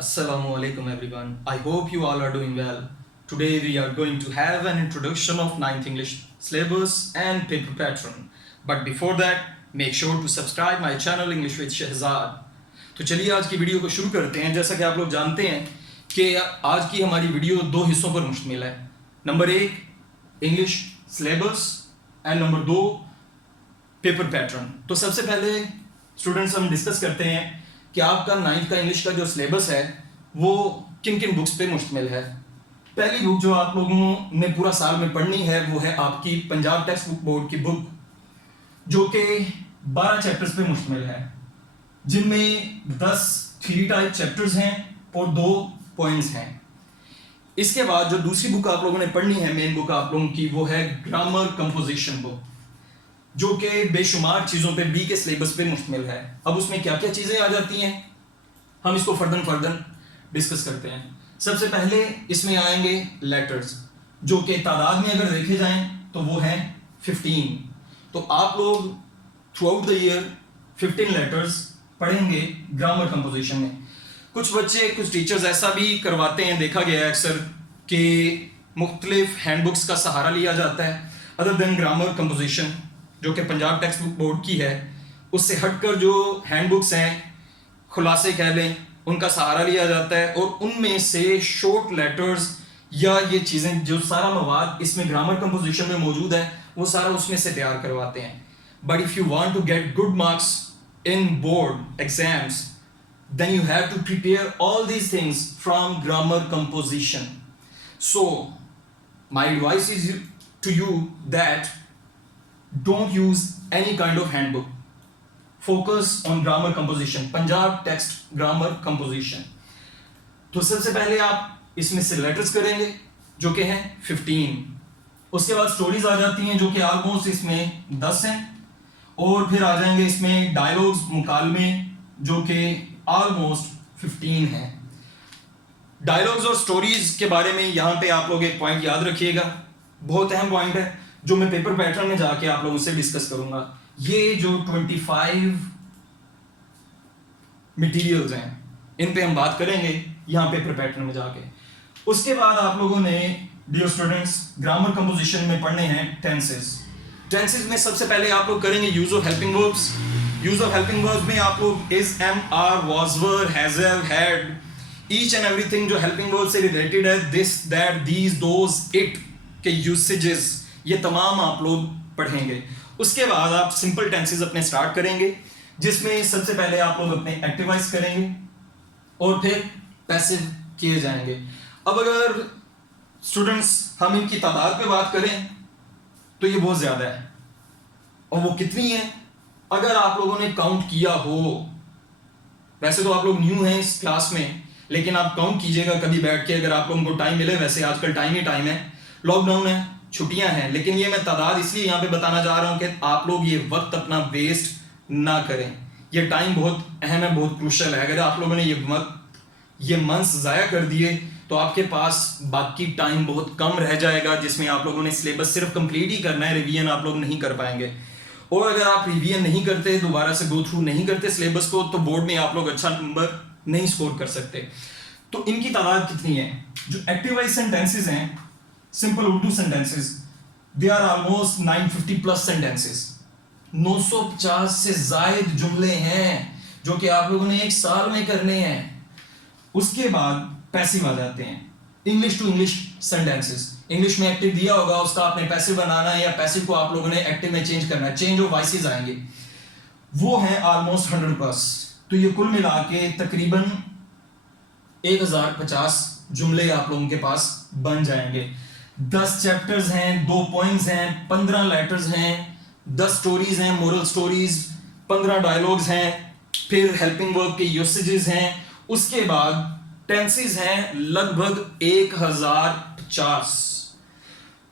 Assalamu alaikum everyone. I hope you all are doing well. Today we are going to have an introduction of 9th English syllabus and paper pattern. But before that, make sure to subscribe my channel English with Shehzad. तो चलिए आज की video को शुरू करते हैं। जैसा कि आप लोग जानते हैं कि आज की हमारी वीडियो दो हिस्सों पर मुश्तमिल है। Number 1 English syllabus and number 2 paper pattern. तो सबसे पहले स्टूडेंट्स हम डिस्कस करते हैं कि आपका 9th का इंग्लिश का जो सिलेबस है वो किन किन बुक्स पे मुश्तमिल है। पहली बुक जो आप लोगों ने पूरा साल में पढ़नी है वो है आपकी पंजाब टेक्स्ट बुक बोर्ड की बुक, जो कि 12 चैप्टर्स पे मुश्तमिल है, जिनमें 10 थ्योरी टाइप चैप्टर्स हैं और 2 पॉइंट्स हैं। इसके बाद जो दूसरी बुक आप लोगों ने पढ़नी है, मेन बुक आप लोगों की, वो है ग्रामर कंपोजिशन बुक, जो कि बेशुमार चीज़ों पे बी के सिलेबस पे मुश्तमिल है। अब उसमें क्या क्या चीज़ें आ जाती हैं, हम इसको फर्दन डिस्कस करते हैं। सबसे पहले इसमें आएंगे लेटर्स, जो कि तादाद में अगर देखे जाएं तो वो हैं 15। तो आप लोग through out the year 15 letters पढ़ेंगे ग्रामर कंपोजिशन में। कुछ बच्चे, कुछ टीचर्स ऐसा भी करवाते हैं, देखा गया है अक्सर, कि मुख्तलिफ हैंडबुक्स का सहारा लिया जाता है अदर देन ग्रामर कंपोजिशन, जो कि पंजाब टेक्स्ट बुक बोर्ड की है। उससे हटकर जो हैंडबुक्स हैं, खुलासे कह लें, उनका सहारा लिया जाता है और उनमें से शॉर्ट लेटर्स या ये चीज़ें, जो सारा मवाद इसमें ग्रामर कंपोजिशन में मौजूद है, वो सारा उसमें से तैयार करवाते हैं। But if you want to get good marks in board exams, then you have to prepare all these things from grammar composition. So my advice is to you that don't use any kind of handbook. Focus on grammar composition, Punjab text grammar composition. तो सबसे पहले आप इसमें से letters करेंगे, जो कि हैं 15। उसके बाद स्टोरीज आ जाती हैं, जो कि ऑलमोस्ट इसमें 10 हैं, और फिर आ जाएंगे इसमें डायलॉग्स, मुकालमे, जो कि ऑलमोस्ट 15 हैं। डायलॉग्स और स्टोरीज के बारे में यहाँ पे आप लोग एक पॉइंट याद रखिएगा, बहुत अहम पॉइंट है, जो मैं पेपर पैटर्न में जाके आप लोगों से डिस्कस करूंगा। ये जो 25 मटेरियल्स हैं, इन पे हम बात करेंगे यहाँ पेपर पैटर्न में जाके। उसके बाद आप लोगों ने डियर स्टूडेंट्स ग्रामर कंपोजिशन में पढ़ने हैं टेंसेस। टेंसेस में सबसे पहले आप लोग करेंगे use of helping verbs. Use of helping verbs में आप लोग is, am, are, was, were, has, have, had, each and everything जो हेल्पिंग वर्ब से रिलेटेड है, this, that, these, those, it के यूसेजेस, ये तमाम आप लोग पढ़ेंगे। उसके बाद आप सिंपल टेंसेस अपने स्टार्ट करेंगे, जिसमें सबसे पहले आप लोग अपने एक्टिवाइज करेंगे और फिर पैसिव किए जाएंगे। अब अगर स्टूडेंट्स हम इनकी तादाद पे बात करें तो ये बहुत ज़्यादा है, और वो कितनी है अगर आप लोगों ने काउंट किया हो। वैसे तो आप लोग न्यू हैं इस क्लास में, लेकिन आप काउंट कीजिएगा कभी बैठ के, अगर आप लोगों को टाइम मिले। वैसे आजकल टाइम ही टाइम है, लॉकडाउन है, छुट्टियां हैं, लेकिन ये मैं तादाद इसलिए यहाँ पे बताना चाह रहा हूँ कि आप लोग ये वक्त अपना वेस्ट ना करें। ये टाइम बहुत अहम है, बहुत क्रूशल है। अगर आप लोगों ने ये मंथ्स ज़ाया कर दिए तो आपके पास बाकी टाइम बहुत कम रह जाएगा, जिसमें आप लोगों ने सिलेबस सिर्फ कंप्लीट ही करना है, रिवीजन आप लोग नहीं कर पाएंगे। और अगर आप रिवीजन नहीं करते, दोबारा से गो थ्रू नहीं करते सिलेबस को, तो बोर्ड में आप लोग अच्छा नंबर नहीं स्कोर कर सकते। तो इनकी तादाद कितनी है? जो एक्टिवाइज सेंटेंसेस हैं, simple Urdu sentences, they are almost 950 plus sentences. 950 से जायद जुमले हैं जो कि आप लोगों ने एक साल में करने हैं। उसके बाद पैसिव आ जाते हैं, English to English sentences. English में एक्टिव दिया होगा, उसका आपने पैसिव बनाना है, या पैसिव को आप लोगों ने एक्टिव में चेंज करना है, चेंज ऑफ वॉइसेस आएंगे, वो हैं ऑलमोस्ट 100 प्लस। तो ये कुल मिला के तकरीबन 1050 जुमले आप लोगों के पास बन जाएंगे। 10 चैप्टर्स हैं, 2 पॉइंट्स हैं, 15 लेटर्स हैं, 10 स्टोरीज हैं, मोरल स्टोरीज, 15 डायलॉग्स हैं, फिर हेल्पिंग वर्ब के यूसेजेस हैं। उसके बाद टेंसेस हैं लगभग 1050।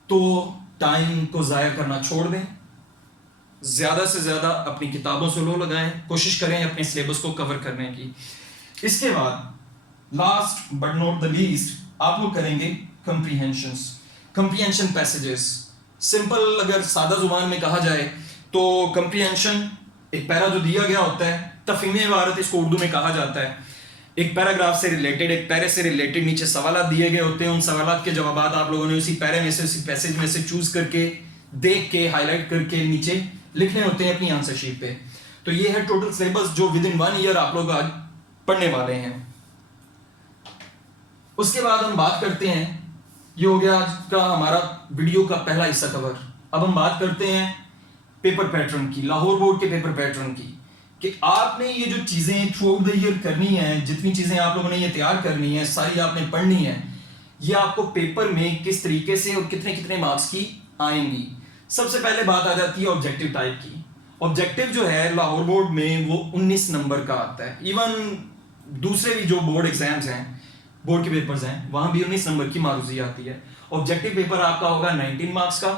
तो टाइम को ज़ाया करना छोड़ दें, ज़्यादा से ज़्यादा अपनी किताबों से लो लगाएं, कोशिश करें अपने सिलेबस को कवर करने की। इसके बाद last but not the least आप लोग करेंगे कंप्रीहेंशन पैसेजेस। सिंपल अगर सादा जुबान में कहा जाए तो कंप्रीहेंशन, एक पैरा जो दिया गया होता है, तफहीम इबारत इसको उर्दू में कहा जाता है। एक पैराग्राफ से रिलेटेड, एक पैरे से रिलेटेड नीचे सवाल दिए गए होते हैं। उन सवाल के जवाब आप लोगों ने उसी पैरे में से, उसी पैसेज में से चूज करके, देख के, हाईलाइट करके नीचे लिखने होते हैं अपनी आंसर शीट पे। तो ये है टोटल सिलेबस जो विद इन 1 ईयर आप लोग आज पढ़ने वाले हैं। उसके बाद हम बात करते हैं, ये हो गया आज का हमारा वीडियो का पहला हिस्सा कवर। अब हम बात करते हैं पेपर पैटर्न की, लाहौर बोर्ड के पेपर पैटर्न की, कि आपने ये जो चीजें थ्रू आउट द ईयर करनी है, जितनी चीजें आप लोगों ने ये तैयार करनी है, सारी आपने पढ़नी है। ये आपको पेपर में किस तरीके से और कितने कितने मार्क्स की आएंगी। सबसे पहले बात आ जाती है ऑब्जेक्टिव टाइप की। ऑब्जेक्टिव जो है लाहौर बोर्ड में वो 19 नंबर का आता है। इवन दूसरे भी जो बोर्ड एग्जाम्स हैं, बोर्ड के पेपर्स हैं, वहां भी 19 नंबर की मारूजी आती है। ऑब्जेक्टिव पेपर आपका होगा 19 मार्क्स का।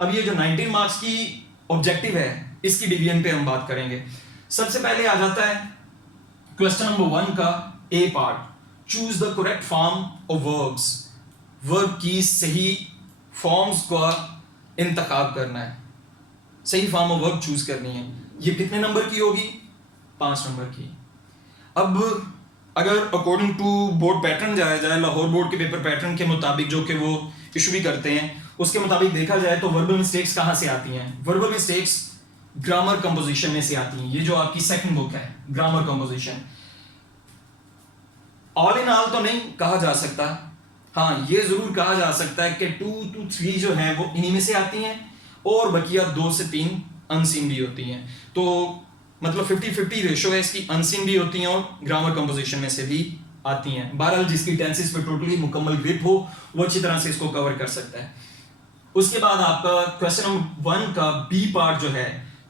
अब ये जो 19 मार्क्स की ऑब्जेक्टिव है, इसकी डिवीजन पे हम बात करेंगे। सबसे पहले आ जाता है क्वेश्चन नंबर 1 का A part, choose the correct form of verbs. Verb की सही फॉर्म्स का इंतखाब करना है, सही फॉर्म ऑफ वर्ब चूज करनी है। ये कितने नंबर की होगी? 5 नंबर की। अब अगर अकॉर्डिंग टू बोर्ड पैटर्न जाया जाए, लाहौर बोर्ड के पेपर पैटर्न के मुताबिक जो कि वो इशू भी करते हैं, उसके मुताबिक देखा जाए तो वर्बल मिस्टेक्स कहां से आती हैं? वर्बल मिस्टेक्स ग्रामर कंपोजिशन में से आती हैं। ये जो आपकी सेकंड बुक है, grammar composition, all in all तो नहीं कहा जा सकता, हाँ ये जरूर कहा जा सकता है कि 2 to 3 जो है वो इन्हीं में से आती हैं, और बकिया 2 से 3 अनसीन भी होती हैं। तो मतलब 50-50 रेशो है इसकी, अनसीन भी होती हैं और ग्रामर कंपोजिशन में से भी आती हैं। बहरहाल जिसकी टेंसेस पे टोटली मुकम्मल ग्रिप हो वो अच्छी तरह से इसको कवर कर सकता है। उसके बाद आपका क्वेश्चन नंबर 1 का बी पार्ट जो है,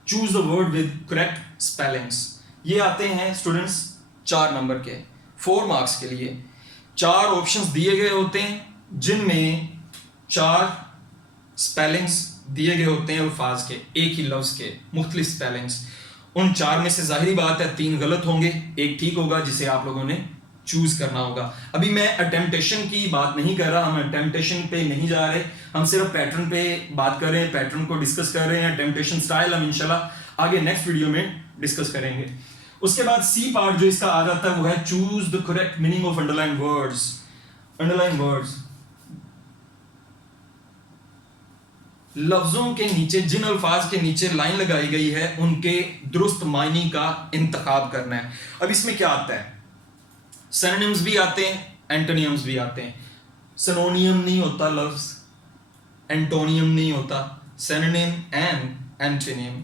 choose the word with correct spellings. ये आते हैं स्टूडेंट्स 4 नंबर के, 4 मार्क्स के लिए। 4 ऑप्शंस दिए गए होते हैं जिनमें 4 स्पेलिंग्स दिए गए होते हैं अल्फाज के, एक ही लफ्ज के मुख्तलिफ स्पेलिंग्स। उन 4 में से जाहिर बात है 3 गलत होंगे, एक ठीक होगा, जिसे आप लोगों ने चूज करना होगा। अभी मैं अटेम्पटेशन की बात नहीं कर रहा, हम अटेम्पटेशन पे नहीं जा रहे, हम सिर्फ पैटर्न पे बात कर रहे हैं, पैटर्न को डिस्कस कर रहे हैं। अटेम्पटेशन स्टाइल हम इंशाल्लाह आगे नेक्स्ट वीडियो में डिस्कस करेंगे। उसके बाद सी पार्ट जो इसका आ जाता है वो है choose the correct meaning of underline words. Underline words, लफ्जों के नीचे, जिन अल्फाज के नीचे लाइन लगाई गई है उनके दुरुस्त मायने का इंतखाब करना है। अब इसमें क्या आता है? सिनोनिम्स भी आते हैं, एंटोनियम्स भी आते हैं। सिनोनियम नहीं होता लफ्ज, एंटोनियम नहीं होता, सिनोनिम एंड एंटोनियम।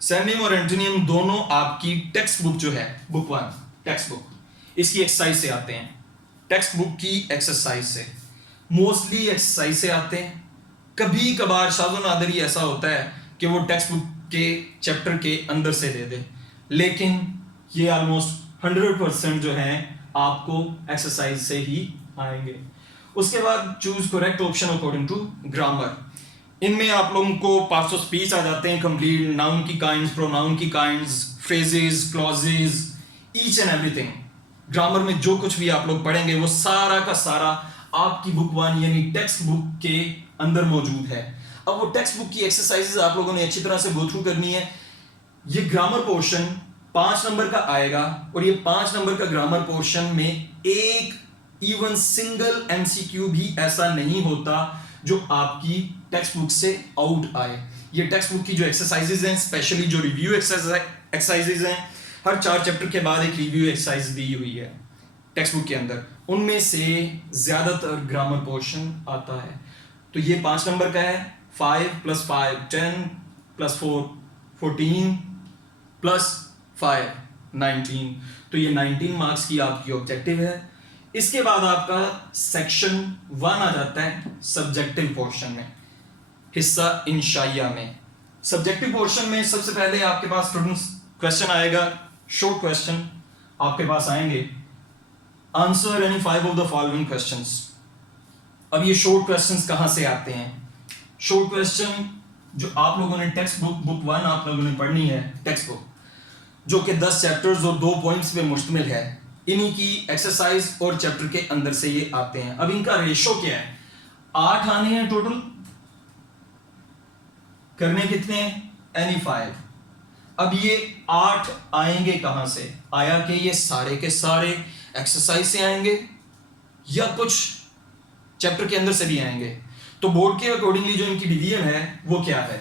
सिनोनिम और एंटोनियम दोनों आपकी टेक्स्ट बुक जो है, बुक 1 टेक्स्ट बुक, इसकी एक्सरसाइज से आते हैं। टेक्स्ट बुक की एक्सरसाइज से, मोस्टली एक्सरसाइज से आते हैं। कभी कभार शाज़ो नादर ही ऐसा होता है कि वो टेक्स्ट बुक के चैप्टर के अंदर से दे दे, लेकिन ये ऑलमोस्ट 100% जो है आपको एक्सरसाइज से ही आएंगे। उसके बाद choose correct option according to grammar. इनमें आप लोगों को पार्ट्स ऑफ स्पीच आ जाते हैं कंप्लीट, नाउन की काइंड्स, प्रोनाउन की kinds, phrases, clauses, each and everything. Grammar में जो कुछ भी आप लोग पढ़ेंगे वो सारा का सारा आपकी बुक 1 यानी टेक्स्ट बुक के अंदर मौजूद है। अब वो टेक्स्ट बुक की एक्सरसाइजेस आप लोगों ने अच्छी तरह से गो थ्रू करनी है। ये ग्रामर पोर्शन 5 नंबर का आएगा, और ये 5 नंबर का ग्रामर पोर्शन में एक इवन सिंगल एमसीक्यू भी ऐसा नहीं होता जो आपकी टेक्स्ट बुक से आउट आए। ये टेक्स्ट बुक की जो एक्सरसाइजेज हैं, स्पेशली जो रिव्यू एक्सरसाइजेज हैं, हर 4 चैप्टर के बाद एक रिव्यू एक्सरसाइज दी हुई है टेक्स्ट बुक के अंदर, उनमें से ज्यादातर ग्रामर पोर्शन आता है। तो ये 5 नंबर का है। 5 + 5 10 + 4 14 + 5 19। तो ये 19 मार्क्स की आपकी ऑब्जेक्टिव है। इसके बाद आपका सेक्शन 1 आ जाता है सब्जेक्टिव पोर्शन में, हिस्सा इंशाइया में। सब्जेक्टिव पोर्शन में सबसे पहले आपके पास स्टूडेंट्स क्वेश्चन आएगा, शॉर्ट क्वेश्चन आपके पास आएंगे, answer any 5 of the following questions. अब ये शॉर्ट क्वेश्चंस कहां से आते हैं? शॉर्ट क्वेश्चन जो आप लोगों ने टेक्स्ट बुक 1 आप लोगों ने पढ़नी है, टेक्स्ट बुक जो कि 10 चैप्टर्स और 2 पॉइंट्स पे मुश्तमिल है, इन्हीं की एक्सरसाइज और चैप्टर के अंदर से ये आते हैं। अब इनका रेशो क्या है? 8 आने हैं टोटल, करने कितने हैं? एनी 5। अब ये 8 आएंगे कहां से? आया कि ये सारे के सारे एक्सरसाइज से आएंगे या कुछ चैप्टर के अंदर से भी आएंगे। तो बोर्ड के अकॉर्डिंगली जो इनकी डिवीजन है वो क्या है,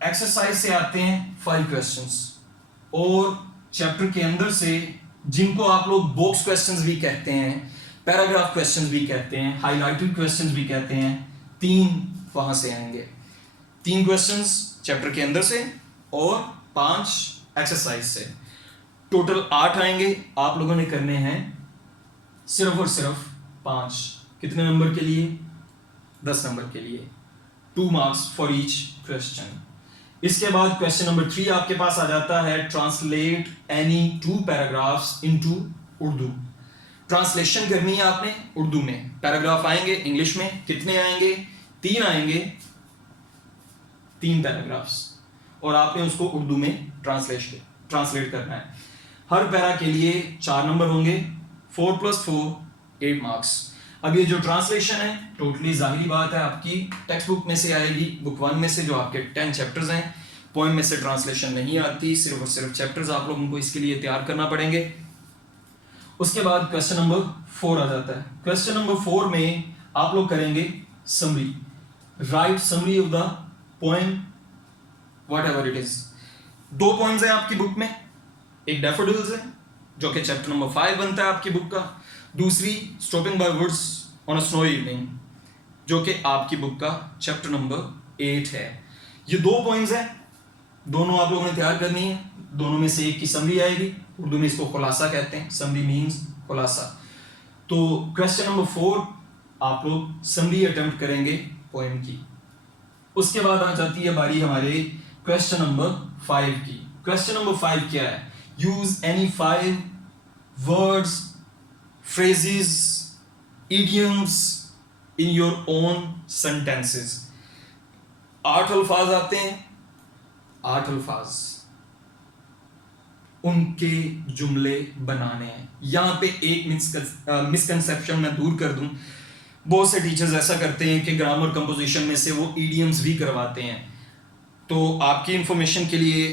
एक्सरसाइज से आते हैं 5 क्वेश्चंस और चैप्टर के अंदर से जिनको आप लोग बॉक्स क्वेश्चंस भी कहते हैं, पैराग्राफ क्वेश्चंस भी कहते हैं, हाईलाइटेड क्वेश्चंस भी कहते हैं, 3 वहां से आएंगे। 3 क्वेश्चंस चैप्टर के अंदर से और 5 एक्सरसाइज से, टोटल 8 आएंगे। आप लोगों ने करने हैं सिर्फ और सिर्फ 5। कितने नंबर के लिए? 10 नंबर के लिए, 2 मार्क्स फॉर ईच क्वेश्चन। इसके बाद क्वेश्चन नंबर 3 आपके पास आ जाता है, translate any 2 paragraphs into Urdu. Translation करनी है आपने उर्दू में। पैराग्राफ आएंगे इंग्लिश में, कितने आएंगे? 3 आएंगे, 3 पैराग्राफ्स, और आपने उसको उर्दू में ट्रांसलेट करना है। हर पैरा के लिए 4 नंबर होंगे, 4 + 4 8 मार्क्स। अब ये जो ट्रांसलेशन है टोटली जाहिरी बात है आपकी टेक्स्ट बुक में से आएगी, बुक 1 में से जो आपके 10 चैप्टर्स हैं। पोएम में से ट्रांसलेशन नहीं आती, सिर्फ और सिर्फ चैप्टर्स आप लोगों को इसके लिए तैयार करना पड़ेंगे। उसके बाद क्वेश्चन नंबर 4 आ जाता है। क्वेश्चन नंबर 4 में आप लोग करेंगे summary, right summary of the poem what ever it is. 2 poems हैं आपकी बुक में, एक डैफोडिल्स है जो कि चैप्टर नंबर 5 बनता है आपकी बुक का, दूसरी stopping by woods on a snowy evening जो कि आपकी बुक का चैप्टर नंबर 8 है। ये 2 पोएम्स हैं, दोनों आप लोगों ने तैयार करनी है। दोनों में से एक की समरी आएगी, उर्दू में इसको खुलासा कहते हैं, समरी मीन्स खुलासा। तो क्वेश्चन नंबर 4 आप लोग समरी अटेम्प्ट करेंगे पोएम की। उसके बाद आ जाती है बारी हमारे क्वेश्चन नंबर 5 की। क्वेश्चन नंबर 5 क्या है? Use any 5 words, phrases, idioms in your own sentences। 8 अल्फाज आते हैं, 8 अल्फाज उनके जुमले बनाने हैं। यहां पे एक मिसकंसेप्शन मैं दूर कर दूं, बहुत से टीचर्स ऐसा करते हैं कि ग्रामर कंपोजिशन में से वो इडियम्स भी करवाते हैं। तो आपकी इंफॉर्मेशन के लिए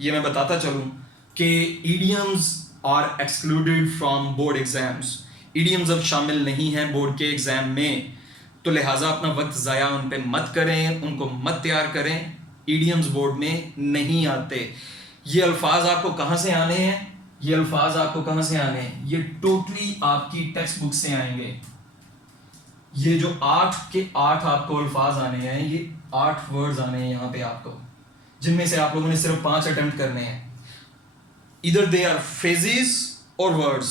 ये मैं बताता चलूं कि idioms are excluded from board exams. Idioms अब शामिल नहीं हैं बोर्ड के एग्जाम में, तो लिहाजा अपना वक्त ज़ाया उन पे मत करें, उनको मत तैयार करें। इडियम्स बोर्ड में नहीं आते। ये अल्फाज आपको कहाँ से आने हैं? ये अल्फाज आपको कहाँ से आने हैं? ये टोटली आपकी टेक्स्ट बुक से आएंगे। ये जो 8 के 8 आपको अल्फाज आने हैं, ये 8 वर्ड्स आने हैं यहाँ पे आपको, जिनमें से आप लोगों ने सिर्फ 5 अटेम्प्ट करने हैं। इधर दे आर फ्रेजेस और वर्ड्स,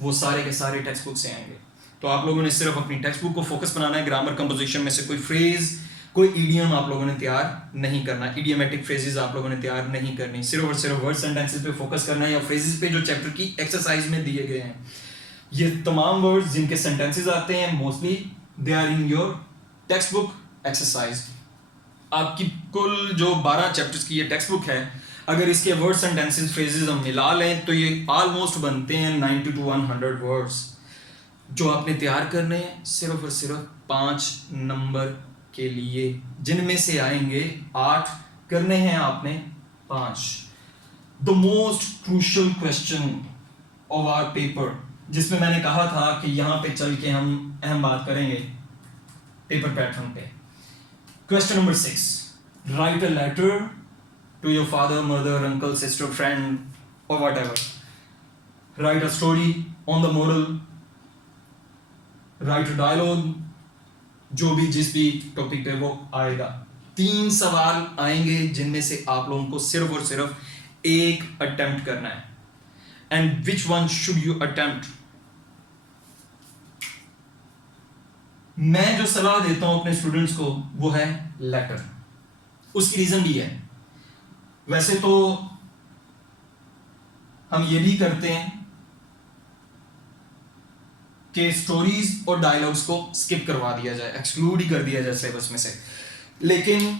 वो सारे के सारे टेक्स्ट बुक से आएंगे। तो आप लोगों ने सिर्फ अपनी टेक्स्ट बुक को फोकस बनाना है। ग्रामर कंपोजिशन में से कोई फ्रेज, कोई इडियम आप लोगों ने तैयार नहीं करना, इडियमेटिक फ्रेजेस आप लोगों ने तैयार नहीं करनी, सिर्फ और सिर्फ वर्ड सेंटेंसेस पे फोकस करना है या फ्रेजेस पे जो चैप्टर की एक्सरसाइज में दिए गए हैं। ये तमाम वर्ड्स जिनके सेंटेंसेस आते हैं mostly they are in your textbook exercise. आपकी कुल जो 12 चैप्टर्स की ये टेक्स्ट बुक है, अगर इसके वर्ड सेंटेंसेस फ्रेजेस हम मिला लें तो ये ऑलमोस्ट बनते हैं 90 to 100 वर्ड्स, जो आपने तैयार करने हैं सिर्फ और सिर्फ 5 नंबर के लिए, जिनमें से आएंगे 8, करने हैं आपने 5। The most crucial question of our paper, जिसमें मैंने कहा था कि यहाँ पे चल के हम अहम बात करेंगे पेपर पैटर्न पे। Question number 6, write a letter to your father, mother, uncle, sister, friend, or whatever. Write a story on the moral. Write a dialogue. जो भी जिस भी टॉपिक पे वो आएगा। 3 सवाल आएंगे जिनमें से आप लोगों को सिर्फ और सिर्फ एक अटेम्प्ट करना है। And which one should you attempt? मैं जो सलाह देता हूं अपने स्टूडेंट्स को वो है लेटर। उसकी रीजन भी है। वैसे तो हम ये भी करते हैं कि स्टोरीज और डायलॉग्स को स्किप करवा दिया जाए, एक्सक्लूड ही कर दिया जाए सिलेबस में से, लेकिन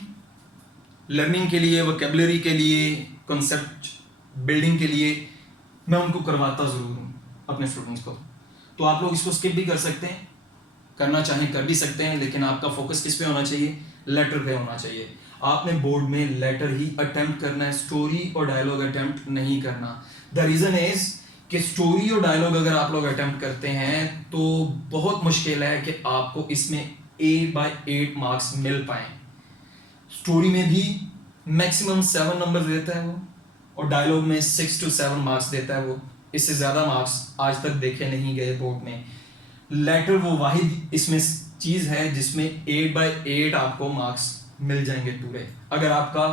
लर्निंग के लिए, वोकैबुलरी के लिए, कॉन्सेप्ट बिल्डिंग के लिए मैं उनको करवाता ज़रूर हूँ अपने स्टूडेंट्स को। तो आप लोग इसको स्किप भी कर सकते हैं, करना चाहें कर भी सकते हैं, लेकिन आपका फोकस किस पे होना चाहिए? लेटर पे होना चाहिए। आपने बोर्ड में लेटर ही अटेम्प्ट करना है, स्टोरी और डायलॉग अटेम्प्ट नहीं करना। द रीज़न इज कि स्टोरी और डायलॉग अगर आप लोग अटेम्प्ट करते हैं तो बहुत मुश्किल है कि आपको इसमें 8/8 मार्क्स मिल पाए। स्टोरी में भी मैक्सिमम 7 नंबर देता है वो, और डायलॉग में 6 to 7 मार्क्स देता है वो। इससे ज़्यादा मार्क्स आज तक देखे नहीं गए बोर्ड में। लेटर वो वाहिद इसमें चीज़ है जिसमें 8/8 आपको मार्क्स मिल जाएंगे पूरे। अगर आपका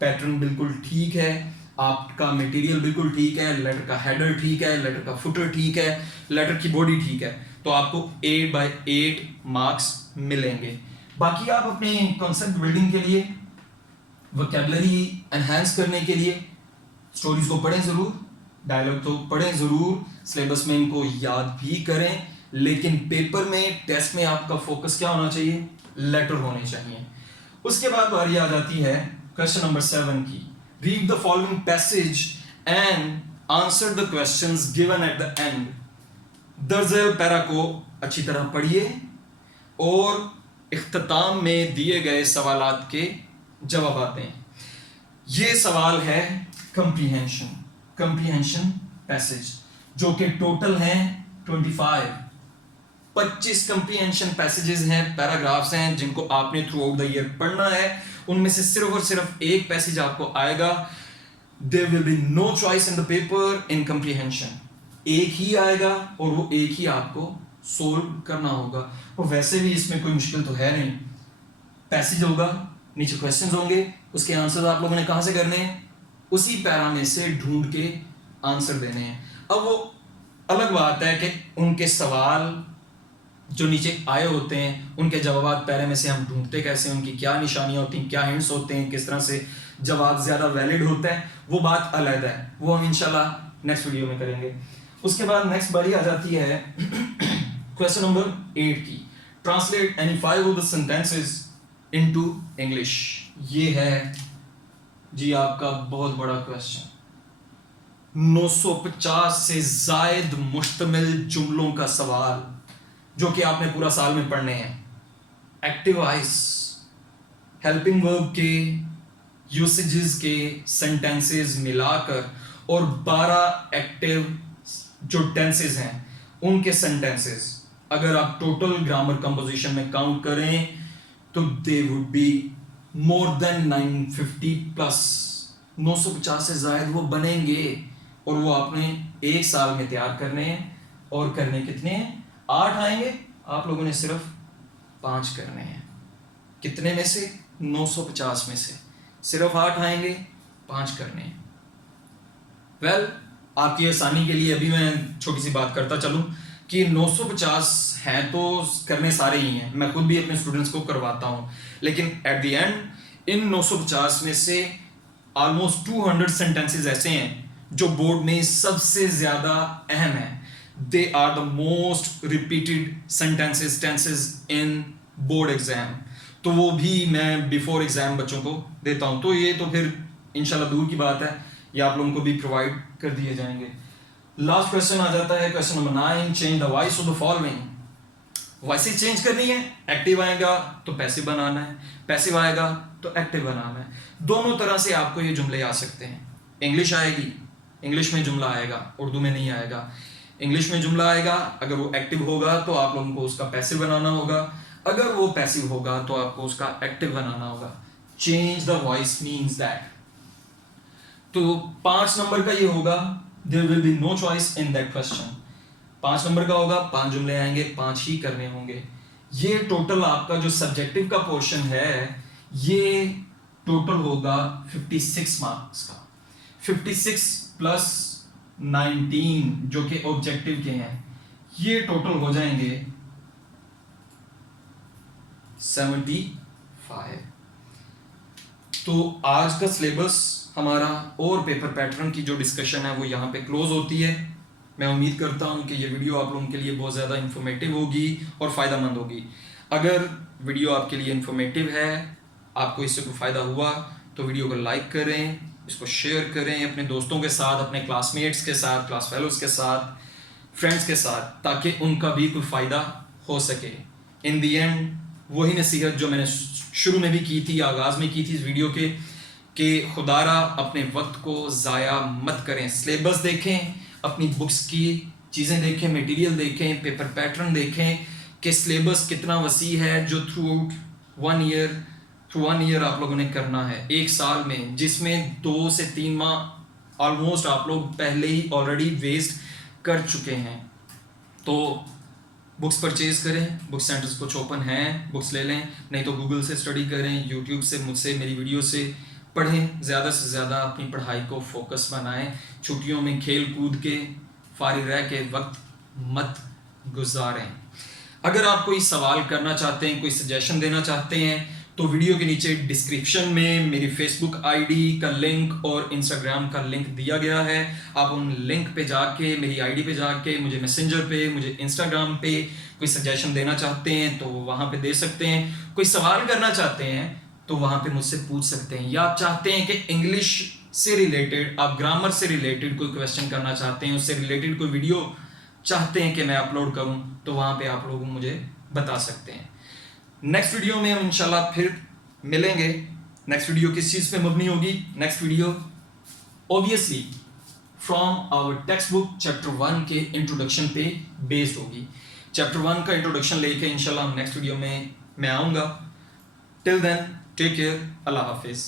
पैटर्न बिल्कुल ठीक है, आपका मटेरियल बिल्कुल ठीक है, लेटर का हेडर ठीक है, लेटर का फुटर ठीक है, लेटर की बॉडी ठीक है, तो आपको 8/8 मार्क्स मिलेंगे। बाकी आप अपने कॉन्सेप्ट बिल्डिंग के लिए, वोकैबुलरी एनहांस करने के लिए स्टोरीज को पढ़ें ज़रूर, डायलॉग तो पढ़ें ज़रूर, सिलेबस में इनको याद भी करें, लेकिन पेपर में, टेस्ट में आपका फोकस क्या होना चाहिए? लेटर होने चाहिए। उसके बाद बारी आ जाती है क्वेश्चन नंबर 7 की। Read the following passage and answer the questions given at the end. दरअसल पैरा को अच्छी तरह पढ़िए और इख्तिताम में दिए गए सवालात के जवाब दें। ये सवाल है कंप्रीहेंशन पैसेज, जो कि टोटल हैं 25 कंप्रीहेंशन पैसेजेस हैं, पैराग्राफ्स हैं, जिनको आपने थ्रू आउट द ईयर पढ़ना है। उनमें से सिर्फ और सिर्फ एक पैसेज आपको आएगा। There will be no choice in the paper in comprehension. एक ही आएगा और वो एक ही आपको सोल्व करना होगा। और वैसे भी इसमें कोई मुश्किल तो है नहीं। पैसेज होगा, नीचे क्वेश्चंस होंगे, उसके आंसर आप लोगों ने कहां से करने हैं? उसी पैरा में से ढूंढ के आंसर देने हैं। अब वो अलग बात है कि उनके सवाल जो नीचे आए होते हैं, उनके जवाब पैरे में से हम ढूंढते कैसे, उनकी क्या निशानियां होती हैं, क्या हिंट्स होते हैं, किस तरह से जवाब ज़्यादा वैलिड होता है, वो बात अलग है। वो हम इंशाल्लाह नेक्स्ट वीडियो में करेंगे। उसके बाद नेक्स्ट बारी आ जाती है क्वेश्चन नंबर 8 की। Translate any 5 of the sentences into English. ये है जी आपका बहुत बड़ा क्वेश्चन। 950 से जायद मुश्तमिल जुमलों का सवाल, जो कि आपने पूरा साल में पढ़ने हैं। एक्टिव वॉइस, हेल्पिंग वर्ब के, यूसेजेस के सेंटेंसेस मिलाकर और 12 एक्टिव जो टेंसेस हैं उनके सेंटेंसेस अगर आप टोटल ग्रामर कंपोजिशन में काउंट करें तो they would be more than 950 plus. 950 से जायद वो बनेंगे और वो आपने एक साल में तैयार करने हैं। और करने कितने हैं? 8 आएंगे, आप लोगों ने सिर्फ 5 करने हैं। कितने में से? 950 में से सिर्फ 8 आएंगे, 5 करने हैं। वेल, आपकी आसानी के लिए अभी मैं छोटी सी बात करता चलूं कि 950 हैं तो करने सारे ही हैं, मैं खुद भी अपने स्टूडेंट्स को करवाता हूं, लेकिन एट द एंड इन 950 में से ऑलमोस्ट 200 सेंटेंसेस ऐसे हैं जो बोर्ड में सबसे ज़्यादा अहम हैं। They are the most repeated sentences tenses in board exam. तो वो भी मैं बिफोर एग्जाम बच्चों को देता हूं। तो ये तो फिर इंशाल्लाह दूर की बात है, ये आप लोगों को भी प्रोवाइड कर दिए जाएंगे। लास्ट क्वेश्चन आ जाता है question number 9। Change the voice of the following. Voice change करनी है। एक्टिव आएगा तो पैसिव बनाना है, पैसिव आएगा तो एक्टिव बनाना है। दोनों तरह से आपको ये जुमले आ सकते हैं। इंग्लिश आएगी, इंग्लिश में जुमला आएगा, उर्दू में नहीं आएगा। इंग्लिश में जुमला आएगा, अगर वो एक्टिव होगा तो आप लोगों को उसका पैसिव बनाना होगा, अगर वो पैसिव होगा तो आपको उसका एक्टिव बनाना होगा। Change the voice means that. तो 5 नंबर का ये होगा, there will be no choice in that question. 5 number का होगा, 5 जुमले आएंगे, 5 ही करने होंगे। ये टोटल आपका जो सब्जेक्टिव का पोर्शन है ये टोटल होगा 56 मार्क्स का। 56 प्लस 19 जो कि ऑब्जेक्टिव के हैं, ये टोटल हो जाएंगे 75। तो आज का सिलेबस हमारा और पेपर पैटर्न की जो डिस्कशन है वो यहाँ पे क्लोज होती है। मैं उम्मीद करता हूँ कि ये वीडियो आप लोगों के लिए बहुत ज़्यादा इन्फॉर्मेटिव होगी और फ़ायदेमंद होगी। अगर वीडियो आपके लिए इन्फॉर्मेटिव है, आपको इससे कोई फ़ायदा हुआ तो वीडियो को लाइक करें, इसको शेयर करें अपने दोस्तों के साथ, अपने क्लासमेट्स के साथ, क्लास फेलोज़ के साथ, फ्रेंड्स के साथ, ताकि उनका भी कोई फ़ायदा हो सके। इन दी एंड वही नसीहत जो मैंने शुरू में भी की थी, आगाज़ में की थी इस वीडियो के, कि खुदारा अपने वक्त को ज़ाया मत करें। सिलेबस देखें, अपनी बुक्स की चीज़ें देखें, मटेरियल देखें, पेपर पैटर्न देखें कि सिलेबस कितना वसी है जो थ्रू 1 ईयर आप लोगों ने करना है, 1 साल में, जिसमें 2 से 3 माह ऑलमोस्ट आप लोग पहले ही ऑलरेडी वेस्ट कर चुके हैं। तो बुक्स परचेज करें, बुक सेंटर्स कुछ ओपन हैं, बुक्स ले लें, नहीं तो गूगल से स्टडी करें, यूट्यूब से, मुझसे, मेरी वीडियो से पढ़ें। ज़्यादा से ज़्यादा अपनी पढ़ाई को फोकस बनाएं। छुट्टियों में खेल कूद के, फारिग रह के वक्त मत गुजारें। अगर आप कोई सवाल करना चाहते हैं, कोई सजेशन देना चाहते हैं, तो वीडियो के नीचे डिस्क्रिप्शन में मेरी फेसबुक आईडी का लिंक और इंस्टाग्राम का लिंक दिया गया है। आप उन लिंक पे जाके, मेरी आईडी पे जाके, मुझे मैसेंजर पे, मुझे इंस्टाग्राम पे कोई सजेशन देना चाहते हैं तो वहाँ पे दे सकते हैं। कोई सवाल करना चाहते हैं तो वहाँ पे मुझसे पूछ सकते हैं, या आप चाहते हैं कि इंग्लिश से रिलेटेड, आप ग्रामर से रिलेटेड कोई क्वेश्चन करना चाहते हैं, उससे रिलेटेड कोई वीडियो चाहते हैं कि मैं अपलोड करूं, तो वहाँ पे आप लोग मुझे बता सकते हैं। नेक्स्ट वीडियो में हम इंशाल्लाह फिर मिलेंगे। नेक्स्ट वीडियो किस चीज़ पे मबनी होगी? Next video obviously from our textbook chapter 1 के इंट्रोडक्शन पे बेस्ड होगी। चैप्टर 1 का इंट्रोडक्शन लेके इंशाल्लाह नेक्स्ट वीडियो में मैं आऊँगा। टिल देन टेक केयर, अल्लाह हाफिज़।